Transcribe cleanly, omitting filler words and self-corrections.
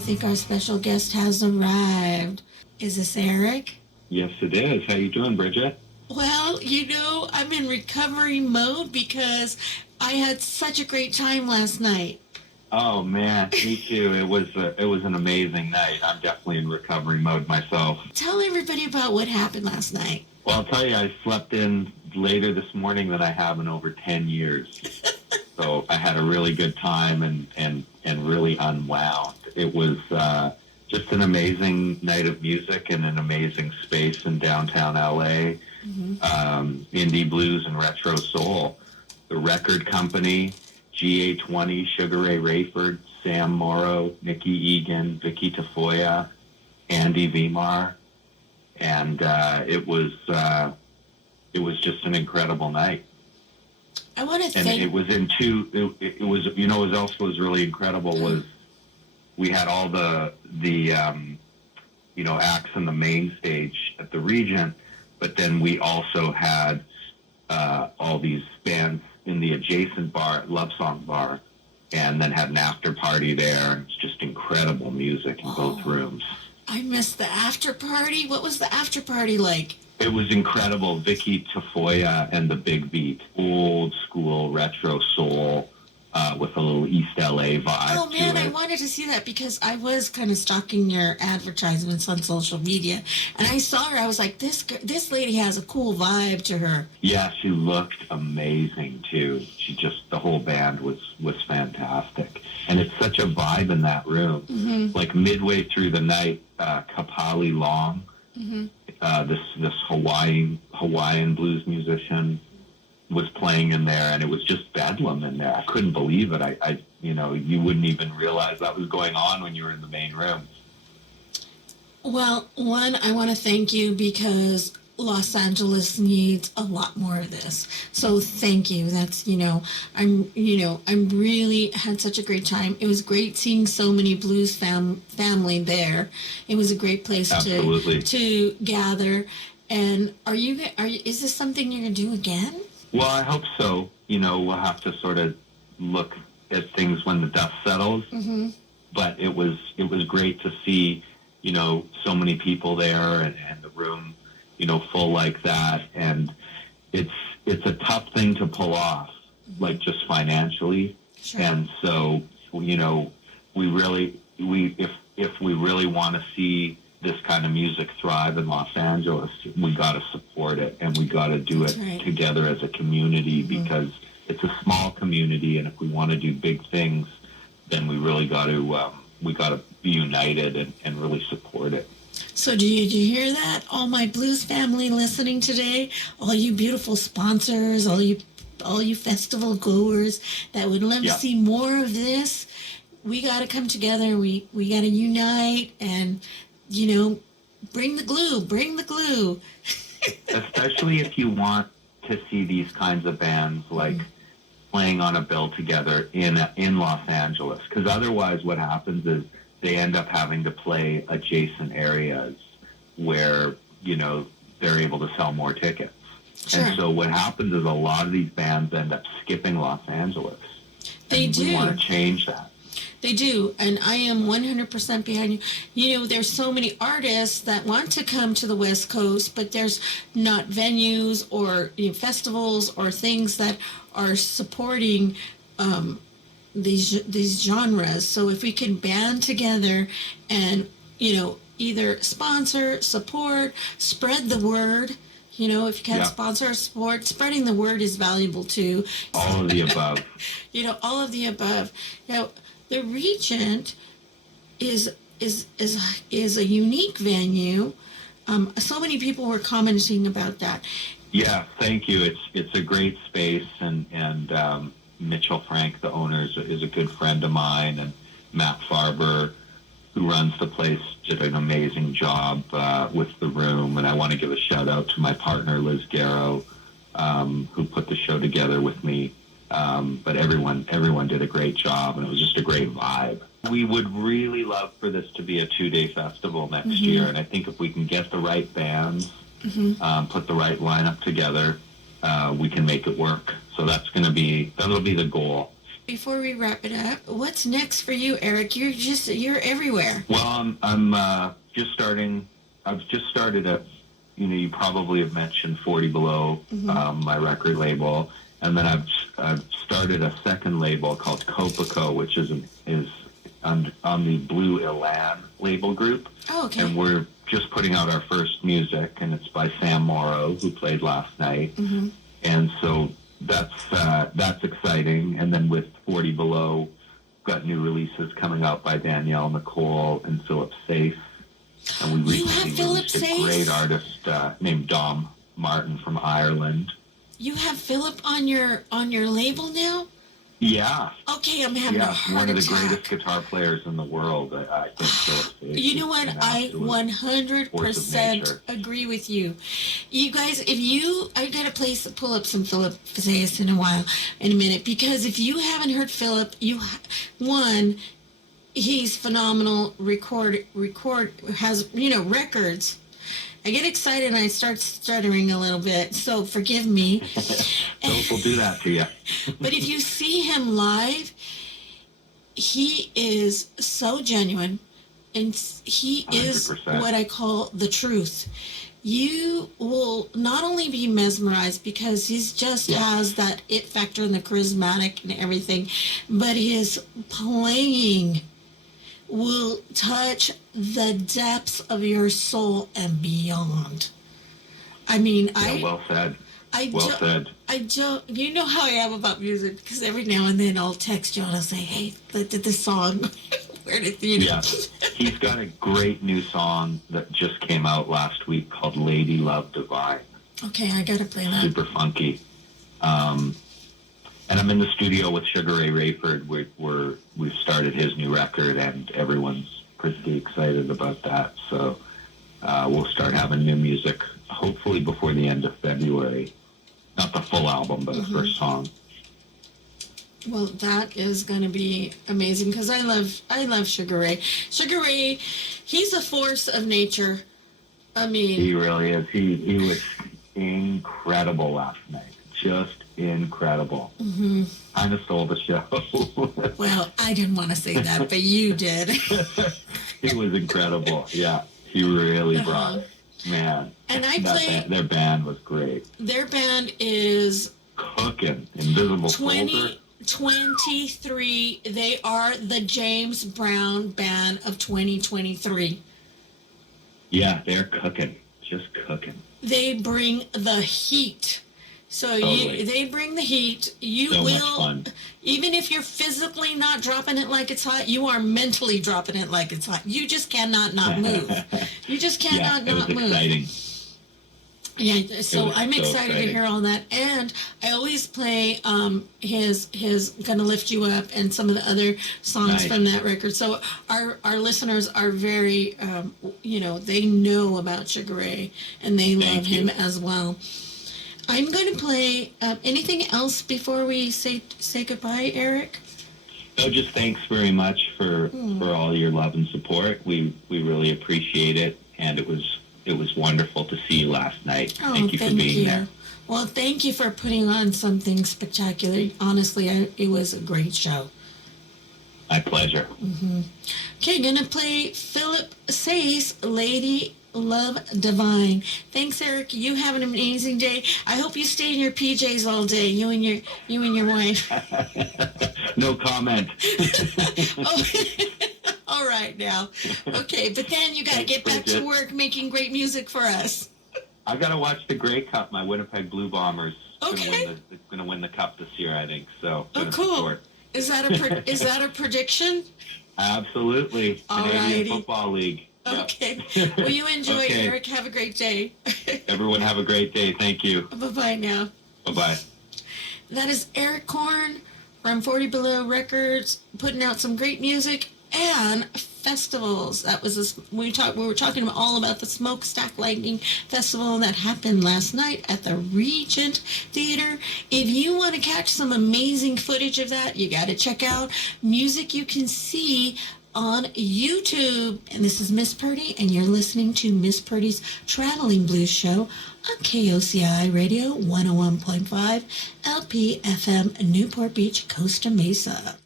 think our special guest has arrived. Is this Eric? Yes, it is. How you doing, Brigitte? Well, I'm in recovery mode because I had such a great time last night. Oh man, me too. It was an amazing night. I'm definitely in recovery mode myself. Tell everybody about what happened last night. Well, I'll tell you, I slept in later this morning than I have in over 10 years. So I had a really good time and really unwound. It was just an amazing night of music in an amazing space in downtown LA. Indie blues and retro soul. The record company, GA20, Sugar Ray Rayford, Sam Morrow, Nikki Egan, Vicky Tafoya, Andy Vimar, and it was just an incredible night. I want to thank. And it was in two. It was, what else was really incredible was we had all the acts on the main stage at the Regent, but then we also had all these bands in the adjacent bar at Love Song Bar, and then had an after party there. It's just incredible music in both rooms. I missed the after party. What was the after party like? It was incredible. Vicky Tafoya and the Big Beat, old school retro soul with a little East LA vibe. Oh man, to it. I wanted to see that because I was kind of stalking your advertisements on social media, and I saw her. I was like, this lady has a cool vibe to her. Yeah, she looked amazing too. The whole band was fantastic, and it's such a vibe in that room. Like midway through the night, Kapali Long, this Hawaiian blues musician, was playing in there, and it was just bedlam in there. I couldn't believe it. I you wouldn't even realize that was going on when you were in the main room. Well, one, I want to thank you because Los Angeles needs a lot more of this. So thank you. That's, I'm really had such a great time. It was great seeing so many blues family there. It was a great place to gather. And is this something you're going to do again? Well, I hope so. We'll have to sort of look at things when the dust settles. But it was great to see, so many people there and the room, full like that. And it's a tough thing to pull off, like just financially. Sure. And so, if we really want to see this kind of music thrive in Los Angeles, we got to support it, and we got to do it together as a community, because it's a small community, and if we want to do big things, then we really got to be united and really support it. So did you hear that? All my blues family listening today, all you beautiful sponsors, all you festival goers that would love to see more of this, we got to come together. We got to unite and bring the glue. Especially if you want to see these kinds of bands like playing on a bill together in Los Angeles, because otherwise what happens is they end up having to play adjacent areas where they're able to sell more tickets. Sure. And so what happens is a lot of these bands end up skipping Los Angeles. They do. We want to change that. They do, and I am 100% behind you. There's so many artists that want to come to the West Coast, but there's not venues or festivals or things that are supporting these genres. So if we can band together and either sponsor, support, spread the word. If you can't sponsor or support, spreading the word is valuable too. All of the above. All of the above. The Regent is a unique venue. So many people were commenting about that. Yeah, thank you. It's a great space, and Mitchell Frank, the owner, is a good friend of mine, and Matt Farber, who runs the place, did an amazing job with the room. And I want to give a shout out to my partner Liz Garrow, who put the show together with me. But everyone did a great job, and it was just a great vibe. We would really love for this to be a 2-day festival next year, and I think if we can get the right bands, put the right lineup together, we can make it work. So that'll be the goal. before we wrap it up, what's next for you, Eric? You're everywhere. Well, I'm just starting. I've just started at, you probably have mentioned 40 Below, my record label, and then I've started a second label called Copaco, which is on the Blue Elan label group. Oh, okay. And we're just putting out our first music, and it's by Sam Morrow, who played last night. Mm-hmm. And so that's exciting. And then with 40 Below, got new releases coming out by Danielle Nicole and Philip Safe. And we recently released a great artist named Dom Martin from Ireland. You have Philip on your label now? Yeah. Okay, I'm having a heart attack. One of the greatest guitar players in the world, I think. Philip Safe. You know what? I 100% agree with you. You guys, I gotta pull up some Philip Safe in a minute, because if you haven't heard Philip, he's phenomenal. Has records. I get excited and I start stuttering a little bit, so forgive me. We'll do that to you. But if you see him live, he is so genuine, and he 100%. Is what I call the truth. You will not only be mesmerized because he's just has that it factor and the charismatic and everything, but his playing will touch the depths of your soul and beyond. I mean, well said. Well said. You know how I am about music, because every now and then I'll text you and I'll say, hey, did this song, where did you know? Yeah, he's got a great new song that just came out last week called Lady Love Divine. Okay, I gotta play that. Super funky. And I'm in the studio with Sugar Ray Rayford. We've started his new record, and everyone's pretty excited about that. So we'll start having new music, hopefully before the end of February. Not the full album, but the first song. Well, that is going to be amazing, because I love Sugar Ray. Sugar Ray, he's a force of nature. I mean, he really is. He was incredible last night. Just incredible. Mm-hmm. Kind of stole the show. Well, I didn't want to say that, but you did. He was incredible. Yeah, he really brought it. Man. And their band was great. Their band is cooking. Invisible Soldier. 2023. They are the James Brown band of 2023. Yeah, they're cooking. Just cooking. They bring the heat. So totally. They bring the heat. You so will, much fun. Even if you're physically not dropping it like it's hot, you are mentally dropping it like it's hot. You just cannot not move. You just cannot not move. Exciting. Yeah, so I'm excited to hear all that. And I always play his Gonna Lift You Up and some of the other songs from that record. So our listeners are very, they know about Sugar Ray, and they love him as well. I'm going to play anything else before we say goodbye, Eric? No, just thanks very much for all your love and support. We really appreciate it, and it was wonderful to see you last night. Oh, thank you for being there. Well, thank you for putting on something spectacular. Honestly, it was a great show. My pleasure. Mm-hmm. Okay, gonna play Philip Sace, Lady Love Divine. Thanks, Eric. You have an amazing day. I hope you stay in your PJs all day, you and your wife. No comment. Oh, all right now. Okay, but then you got to get back to work making great music for us. I got to watch the Grey Cup. My Winnipeg Blue Bombers going to win the cup this year, I think. So. Oh, cool. Support. Is that a prediction? Absolutely. Canadian Football League. Okay. Well, you enjoy it, Eric. Have a great day. Everyone have a great day. Thank you. Bye-bye now. Bye-bye. That is Eric Corne from 40 Below Records, putting out some great music and festivals. That was we were talking all about the Smokestack Lightnin Festival that happened last night at the Regent Theater. If you want to catch some amazing footage of that, you got to check out MusicUCanSee on YouTube. And this is Miss Purdy, and you're listening to Miss Purdy's Traveling Blues Show on KOCI Radio 101.5 LPFM, Newport Beach, Costa Mesa.